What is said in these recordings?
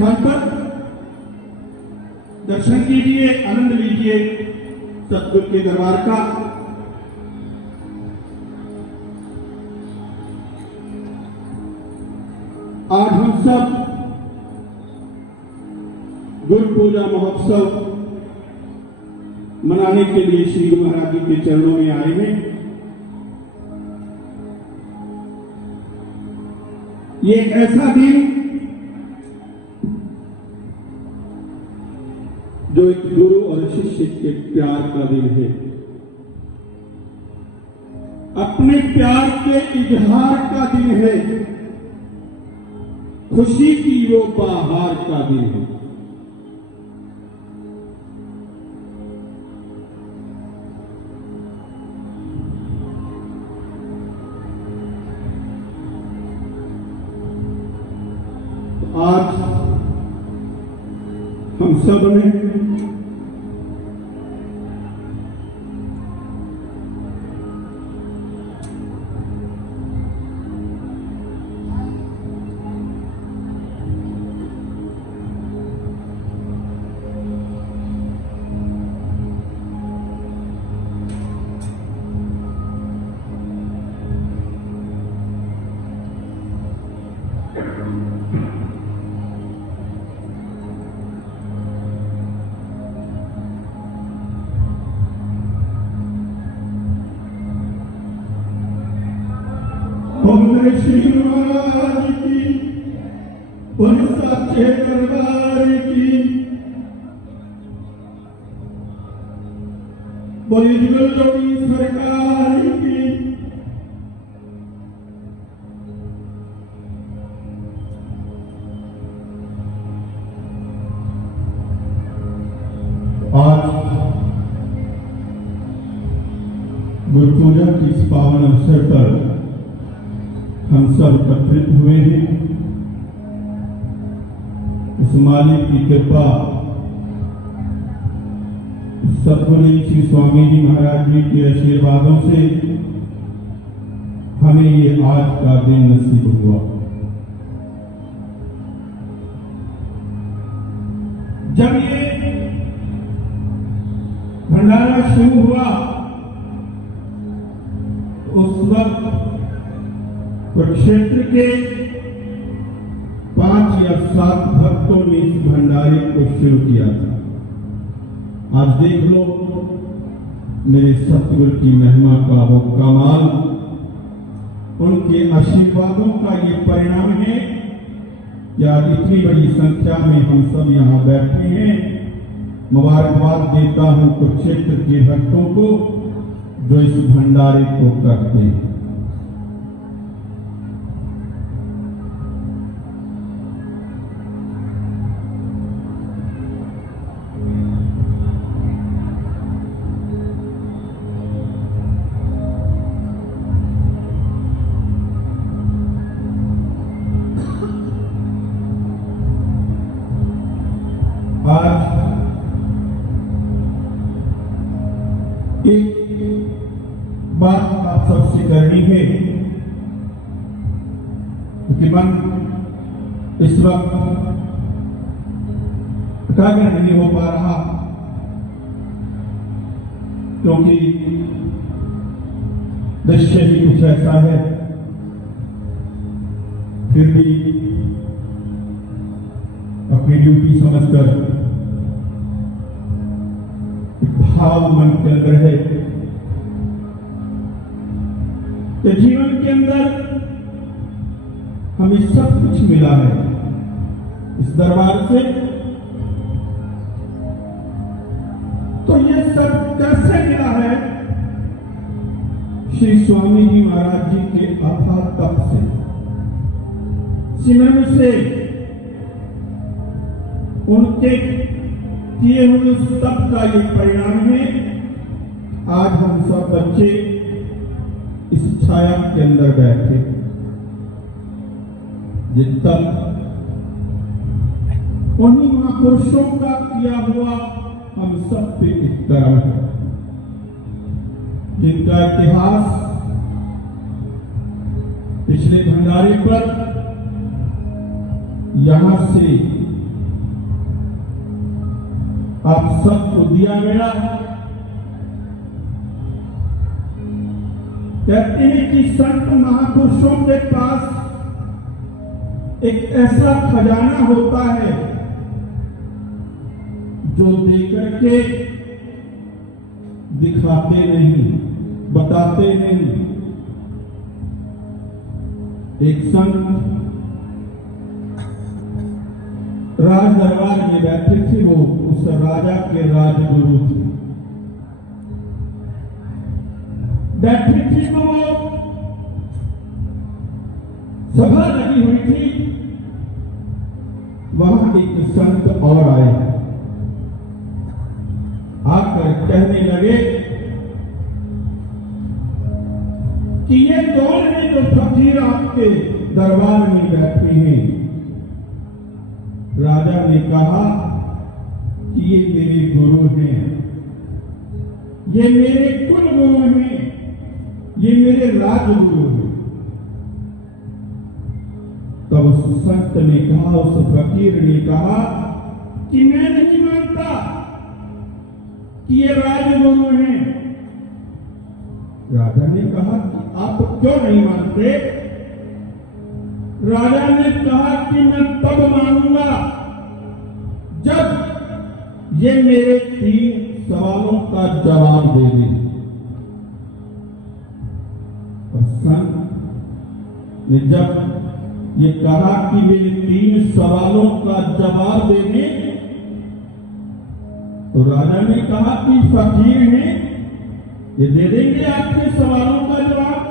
स्थान पर दर्शन कीजिए, आनंद लीजिए सतगुरु के दरबार का। आज हम सब गुरु पूजा महोत्सव मनाने के लिए श्री गुरु महाराज जी के चरणों में आए हैं। ये ऐसा दिन जो एक गुरु और शिष्य के प्यार का दिन है, अपने प्यार के इजहार का दिन है, खुशी की वो बहार का दिन है। आज हम सब ने श्री गुरु महाराज की और साचे दरबार की बोली जुगल जोड़ी सरकार की। आज गुरु पूजा की इस पावन अवसर पर हम सब एकत्रित हुए हैं। इस मालिक की कृपा, सतगुरु श्री स्वामी जी महाराज जी के आशीर्वादों से हमें ये आज का दिन नसीब हुआ। जब ये भंडारा शुरू हुआ उस वक्त कुरुक्षेत्र के 5 या 7 भक्तों ने इस भंडारे को शुरू किया था। आज देख लो मेरे सतगुरु की महिमा का वो कमाल, उनके आशीर्वादों का ये परिणाम है कि आज इतनी बड़ी संख्या में हम सब यहाँ बैठे हैं। मुबारकबाद देता हूँ कुरुक्षेत्र के भक्तों को जो इस भंडारे को करते हैं। एक बात आप सबसे करनी है कि मन इस वक्त एकाग्र नहीं हो पा रहा, क्योंकि दृश्य भी कुछ ऐसा है। फिर भी अपनी ड्यूटी समझकर भाव मन के अंदर है कि जीवन के अंदर हमें सब कुछ मिला है इस दरबार से, तो ये सब कैसे मिला है? श्री स्वामी जी महाराज जी के अथाह तप से, सिमरन से, उनके किए हुए तप का ये परिणाम है। आज हम सब बच्चे इस छाया के अंदर बैठे, जिन तप उन्हीं महापुरुषों का किया हुआ हम सब पे एक कर्म है, जिनका इतिहास पिछले भंडारे पर यहां से आप सबको दिया गया। कहते हैं कि संत महापुरुषों के पास एक ऐसा खजाना होता है जो देकर के दिखाते नहीं, बताते नहीं। एक संत राज दरबार में बैठे थे, वो उस राजा के राजगुरु थे। बैठे थे तो वो सभा लगी हुई थी, वहां एक संत और आए, आकर कहने लगे कि ये कौन है जो फकीर आपके दरबार में बैठे हैं। राजा ने कहा कि ये मेरे गुरु हैं, ये मेरे कुल गुरु हैं, ये मेरे राजगुरु हैं। तब उस संत ने कहा, उस फकीर ने कहा कि मैं नहीं मानता कि ये राजगुरु हैं। राजा ने कहा कि आप क्यों नहीं मानते? राजा ने कहा कि मैं तब मानूंगा जब ये मेरे 3 सवालों का जवाब दे दें। और संत ने जब ये कहा कि मेरे 3 सवालों का जवाब दे दें, तो राजा ने कहा कि फकीर हैं, ये दे देंगे आपके सवालों का जवाब।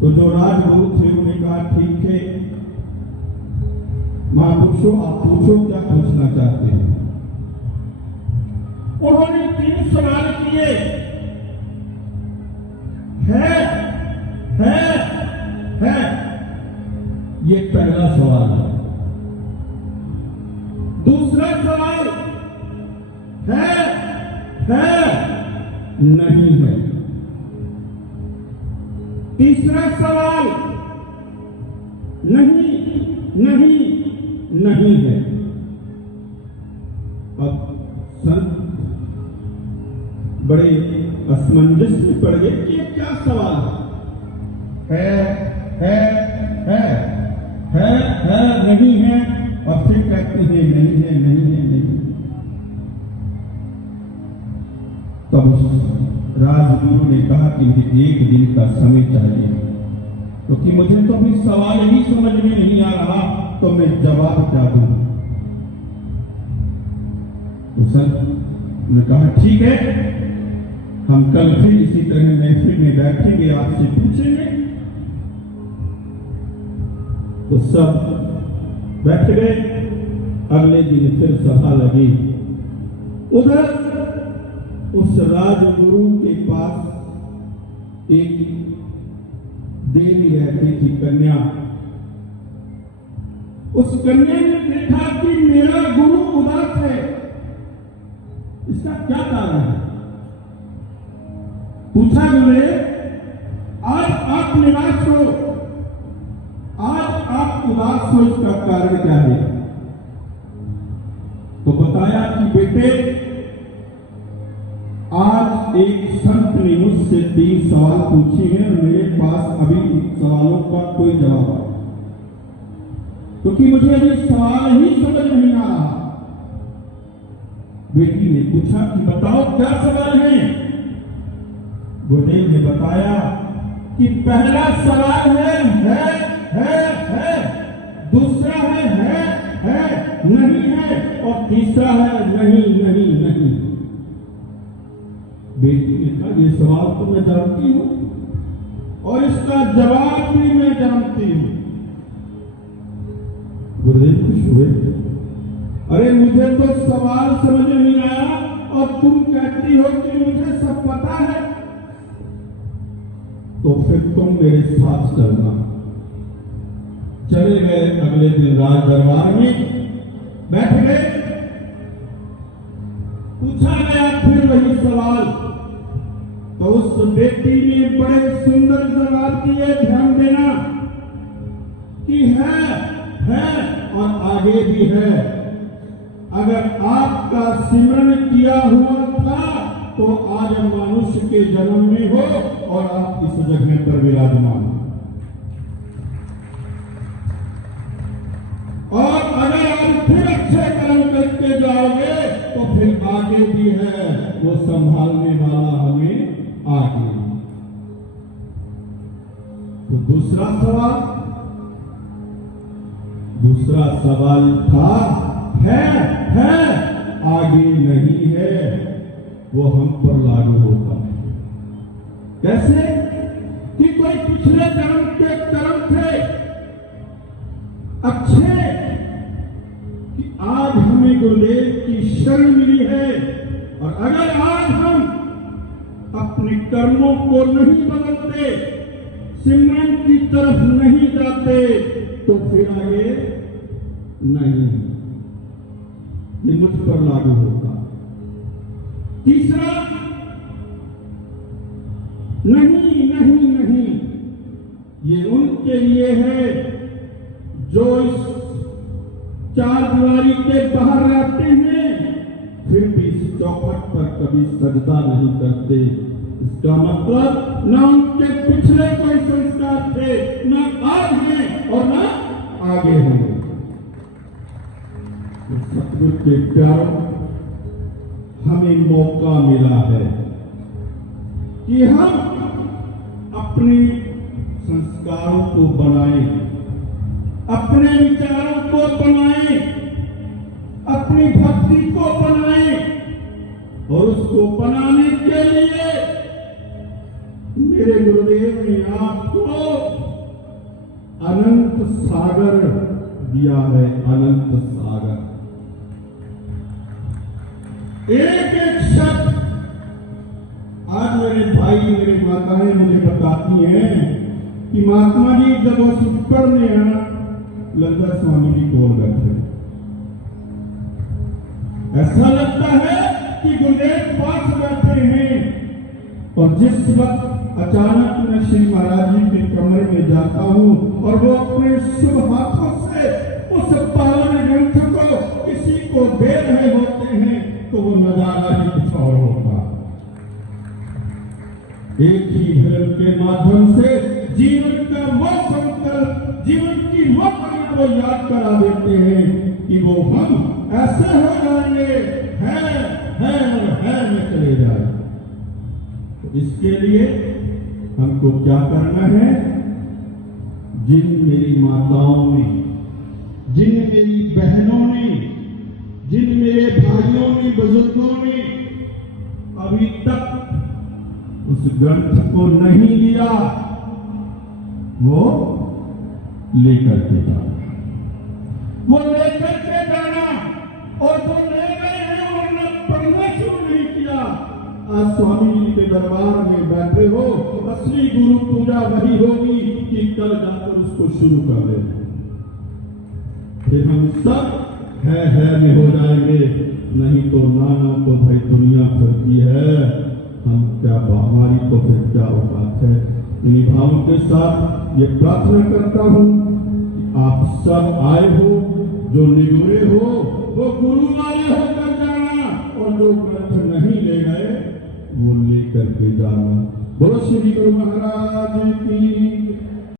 तो जो राजगुरु थे उन्होंने कहा ठीक है, महापुरुषों आप पूछो क्या पूछना चाहते हैं। उन्होंने 3 सवाल किए, है ये पहला सवाल है। दूसरा सवाल है नहीं है। तीसरा सवाल नहीं है। अब संत बड़े असमंजस में पड़ गए कि ये क्या सवाल है नहीं है, और फिर कहते हैं नहीं है। तब राजगुरु ने कहा कि मुझे 1 दिन का समय चाहिए, क्योंकि मुझे तो अभी सवाल ही समझ में नहीं आ रहा, तो मैं जवाब क्या दूं। तो संत ने कहा ठीक है, हम कल फिर इसी तरह महफिल में बैठेंगे, आपसे पूछेंगे। तो सब बैठ गए। अगले दिन फिर सभा लगी। उधर उस राजगुरु के पास एक देवी रहती थी, कन्या। उस कन्या ने देखा कि मेरा गुरु उदास है, इसका क्या कारण है। पूछा गुरुदेव, आज आप निराश हो, आज आप उदास हो, इसका कारण क्या है। तो बताया कि बेटे, आज एक संत ने मुझसे 3 सवाल पूछे हैं और मेरे पास अभी इन सवालों का कोई जवाब है, क्योंकि मुझे अभी सवाल ही समझ नहीं आ रहा। बेटी ने पूछा कि बताओ क्या सवाल है। गुरुदेव ने बताया कि पहला सवाल है, दूसरा है नहीं है, और तीसरा है नहीं। बेटी ने कहा ये सवाल तो मैं जानती हूं और इसका जवाब भी मैं जानती हूं। गुरुदेव खुश हुए, अरे मुझे तो सवाल समझ नहीं आया और तुम कहती हो कि मुझे सब पता है, तो फिर तुम मेरे साथ चलना। चले गए। अगले दिन राज दरबार में बैठ गए। पूछा गया फिर वही सवाल, तो उस बेटी ने बड़े सुंदर जवाब दिए। ध्यान देना कि है और आगे भी है, अगर आपका सिमरन किया हुआ था तो आज मनुष्य के जन्म में हो और आप इस जगह पर विराजमान हो। और अगर आप फिर अच्छे कर्म करते जाओगे तो फिर आगे भी है वो संभालने वाला हमें आगे। तो दूसरा सवाल था है आगे नहीं है, वो हम पर लागू होता है। कैसे कि कोई पिछले जन्म के कर्म थे अच्छे कि आज हमें गुरुदेव की शरण मिली है, और अगर आज हम अपने कर्मों को नहीं बदलते, सिमरन की तरफ नहीं जाते, तो फिर आगे नहीं, ये मुझ पर लागू होता। तीसरा नहीं, ये उनके लिए है जो इस चार दीवारी के बाहर रहते हैं फिर भी इस चौखट पर कभी सजदा नहीं करते। इसका मतलब न उनके पिछले कोई संस्कार थे, न आज हैं और न आगे हैं। तो सतगुरु के प्यारों, हमें मौका मिला है कि हम अपने संस्कारों को बनाएं, अपने विचारों को बनाएं, अपनी भक्ति को बनाएं, और उसको बनाने के लिए मेरे गुरुदेव ने आपको अनंत सागर दिया है। अनंत सागर, एक एक शब्द। आज मेरे भाई मेरे माताएं मुझे बताती हैं कि महात्मा जी जब वो सुपर में लंगर स्वामी जी बोल बैठे, ऐसा लगता है कि गुरुदेव पास बैठे हैं। और जिस वक्त अचानक मैं श्री महाराज जी के कमरे में जाता हूं और वो अपने शुभ हाथों से उस पावन ग्रंथ को किसी को दे रहे होते हैं तो वो नजारा ही कुछ और होता। एक ही धर्म के माध्यम से जीवन का वो संकल्प, जीवन की वो कला को याद करा देते हैं कि वो हम ऐसे हो जाएंगे, है में चले जाए। तो इसके लिए हमको क्या करना है? जिन मेरी माताओं ने, जिन मेरी बहनों ने, जिन मेरे भाइयों ने, बुजुर्गों ने अभी तक उस ग्रंथ को नहीं लिया, वो लेकर के जाना, वो लेकर के जाना। और जो ले गए हैं उन्होंने पढ़ना शुरू नहीं किया। आज स्वामी जी के दरबार में बैठे हो, असली गुरु पूजा वही होगी कि कल जाकर उसको शुरू कर दे। फिर हम सब है में हो जाएंगे, नहीं तो नाना तो भाई दुनिया फिरती है, हम क्या, हमारी तो फिर क्या औकात है। इन्हीं भावों के साथ ये प्रार्थना करता हूं कि आप सब आए हो, जो निगुरे हो वो गुरु वाले होकर जाना, और जो ग्रंथ नहीं ले गए वो लेकर के जाना। बोलो श्री गुरु महाराज की।